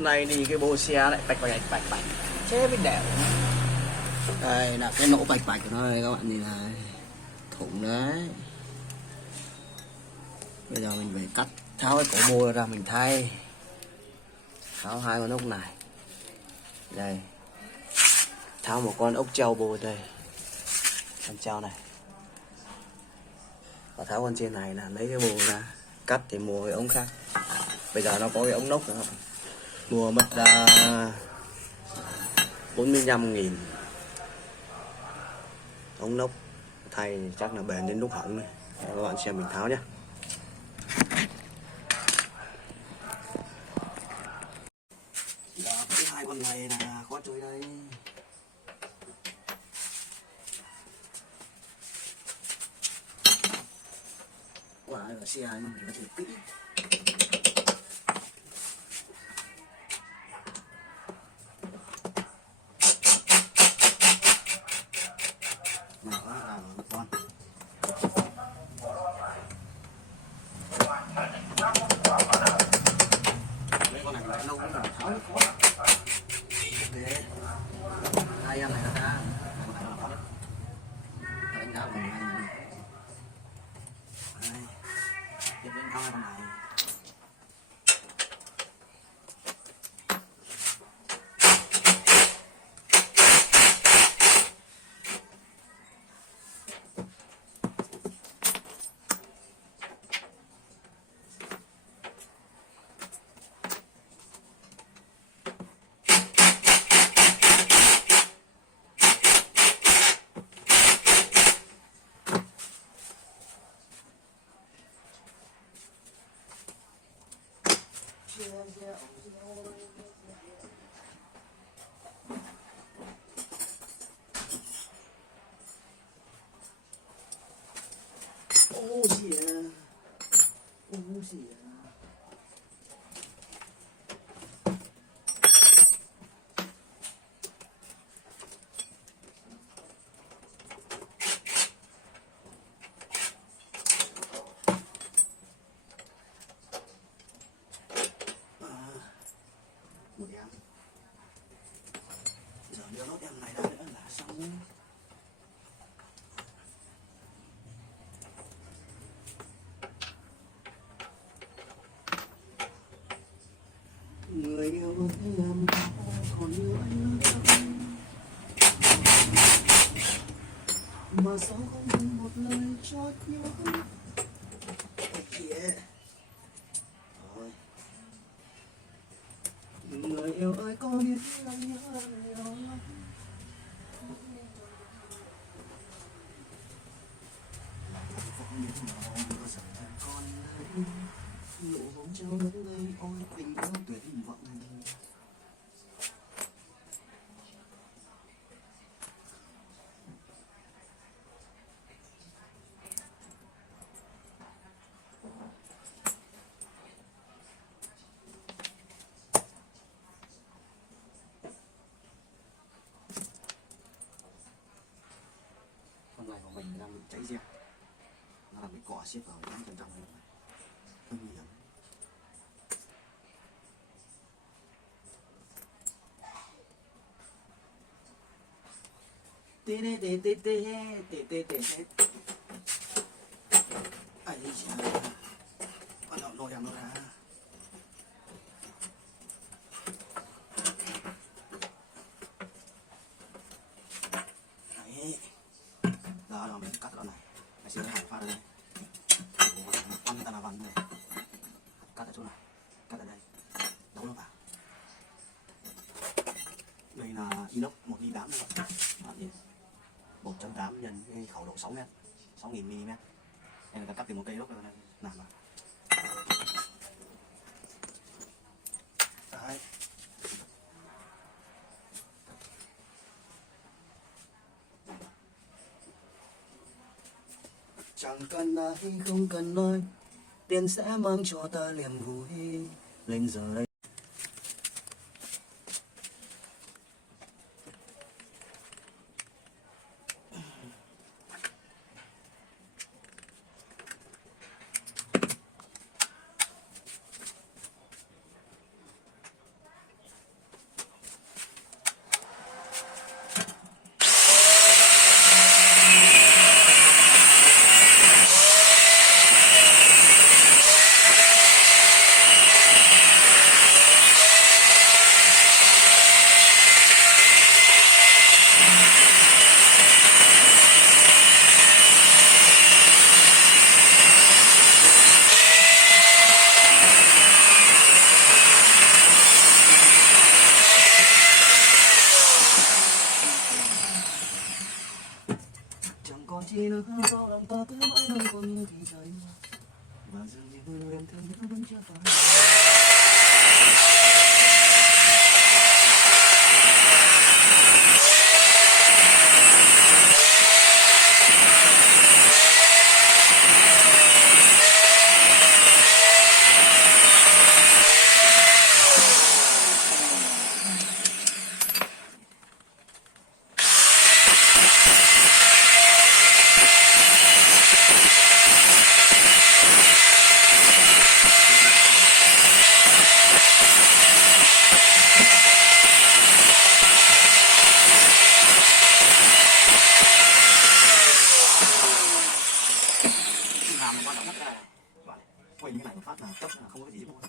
Này thì cái bô xe lại bạch bạch chế biết đẻo. Đây là cái nỗ bạch bạch của nó đây các bạn nhìn này, thủng đấy. Bây giờ mình phải cắt tháo cái cổ bô ra mình thay, tháo hai con ốc này đây, tháo một con ốc treo bô đây, con treo này, và tháo con trên này là lấy cái bô ra cắt thì mua cái ống khác. Bây giờ nó có cái ống nốc nữa, mua mất ra 45.000 ống nốc thay, chắc là bền đến lúc hỏng này. Các bạn xem mình tháo nhé. Cái hai con này là khó chơi đây. Quả ở xe này mình có thể kỹ. Nào là một con. Mấy con này lại lâu cũng tháo khó. Đấy. Hai em này nó ra. Đánh đá mình này. Đây. Tiếp đến hai con này. Ô dìa. Ô dìa. Một em. Giờ đưa nốt em này ra nữa là xong. Người yêu em còn yêu anh mà sao không một lời cho nhớ. Kìa. Rồi. Người yêu ơi có biết anh nhớ em không? Nụ hôn trao nước đây ôi tình yêu tuyệt vọng. Con này của mình đang bị cháy reo, nó làm cái cỏ xếp vào trong này hơi nguy hiểm. Tê tê tê tê tê tê tê tê. Ai chà, bắt đầu lôi em nó ra. Đấy, đó là mình cắt nó này, mình sẽ hải pha đây, ăn ta là vằn này, cắt ở chỗ này, cắt ở đây, đấu nó vào. Đây là inox 1.8 này, bạn nhìn 1.8 nhân cái khẩu độ 6 m, 6.000 mm. Đây là cắt từ một cây inox rồi làm vào. Đấy. Chẳng cần nói không cần nói, tiền sẽ mang cho ta niềm vui lên giờ đây. nữa sao lòng ta cứ mãi bâng khuâng thì dài và dường như người em thương nhớ vẫn chưa phai. Làm quan trọng nhất là bạn quay như thế này một phát là cấp là không có cái gì luôn.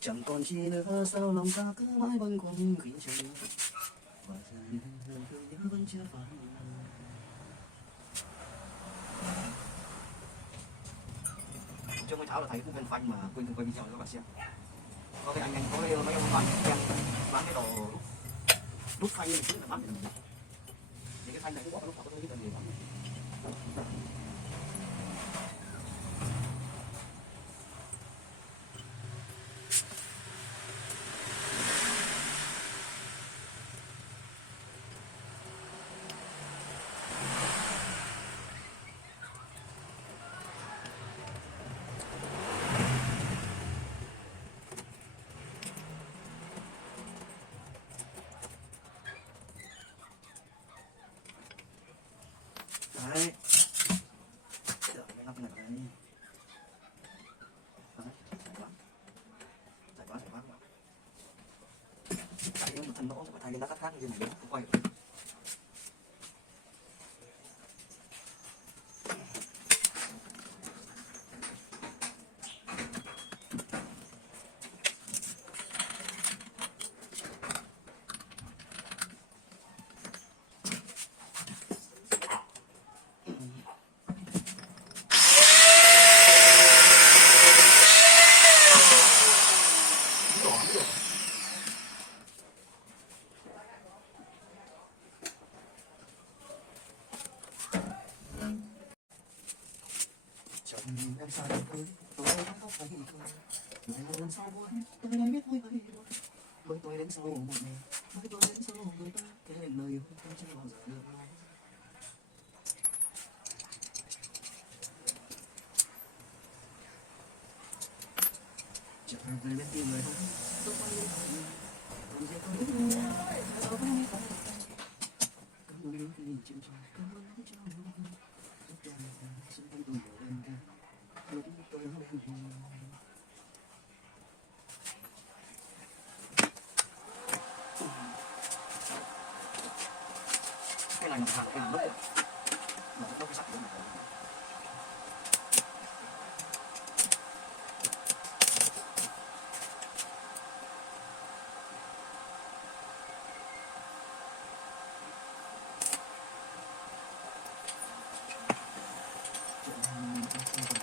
Chẳng còn chi nữa sao lòng ta cứ mãi bâng khuâng khi trời và dần dần thương nhớ vẫn chưa phai. Trước mới tháo là thấy cũng quen phanh mà quên không quay video cho các bạn xem. Có cái anh có cái mấy ông bán cái đồ đúc phanh này chứ là bán thì cái phanh này cũng bỏ lúc nào tôi biết là gì lắm. Đấy. Giờ mình lắp cái này đấy. Giải quá. Tại một thân lỗ sẽ phải thay cái đá cắt khác như thế này nữa. Quay. Em sao tôi không phải gì thôi. Ngày lần sau vui, tôi đang biết vui vậy thôi. Với tôi đến sau một ngày, với tôi đến sau người ta kể lời yêu tôi chưa bao giờ được nói. Chẳng về bên tim người không, tôi quay lên hỏi, còn gì tôi biết nữa, sao không biết phải. Cảm ơn những nhìn trên trời, cảm ơn những trao hương, tất cả xung quanh tôi nhiều lên ca. Lúc tôi đang bên thì cái này một hạt cái nước mà nó cái sạch luôn. Hãy subscribe cho kênh Ghiền Mì Gõ để không bỏ lỡ những video hấp dẫn.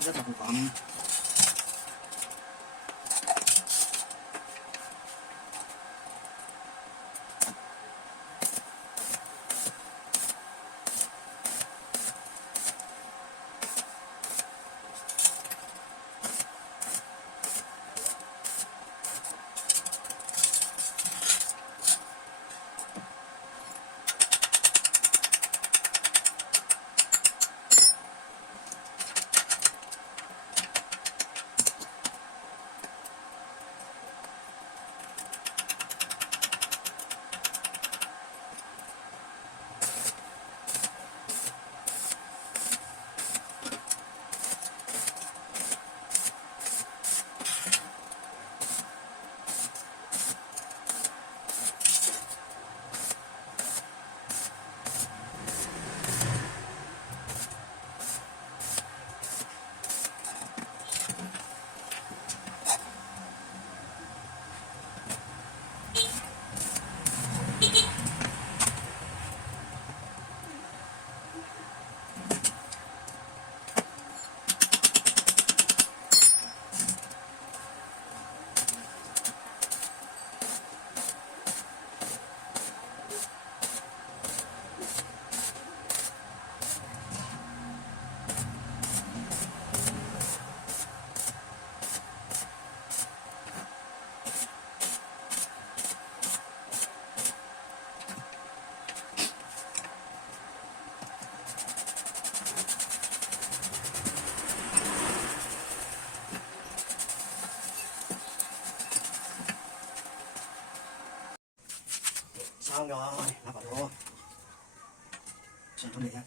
rất là còn xong rồi, lắp vào thôi. Xem nó để.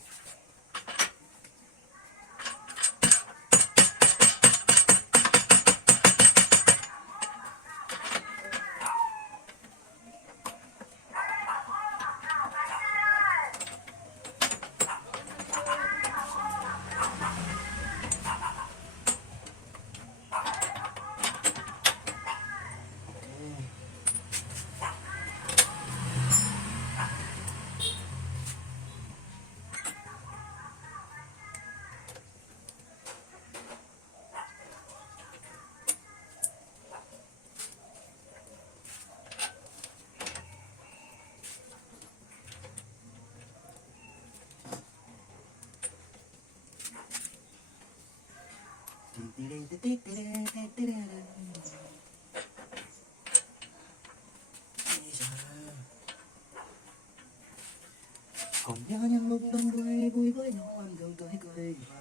Còn nhớ những lúc đông đuôi vui với nhau ăn đường tới cười và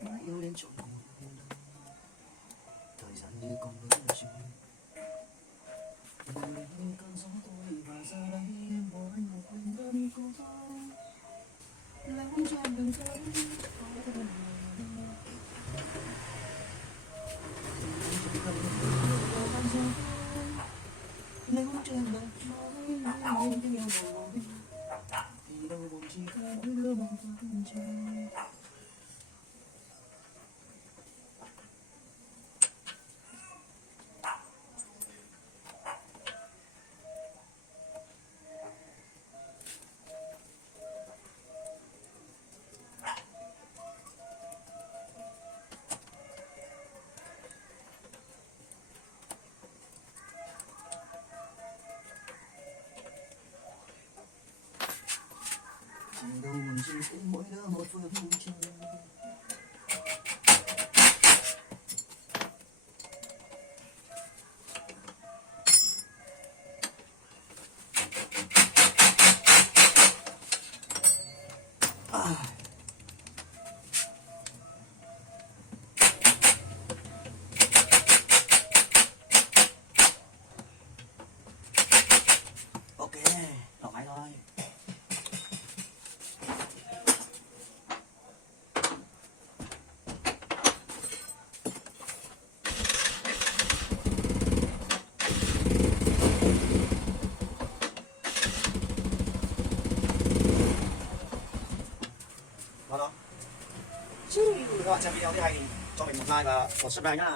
mãi yêu đến trọn cuộc thời gian như con bướm chim buồn lên cơn gió tôi và giờ đây em bỏ anh một mình đơn cô lắng trong đường tới nếu trên đời nói tiếng yêu buồn thì đâu buồn chỉ có mỗi đứa mong vẫn chờ. Chỉ đâu buồn chỉ có mỗi đứa một phương trời. Ok, đọc máy thôi. các bạn xem video thấy hay thì cho mình một like và một subscribe nhá.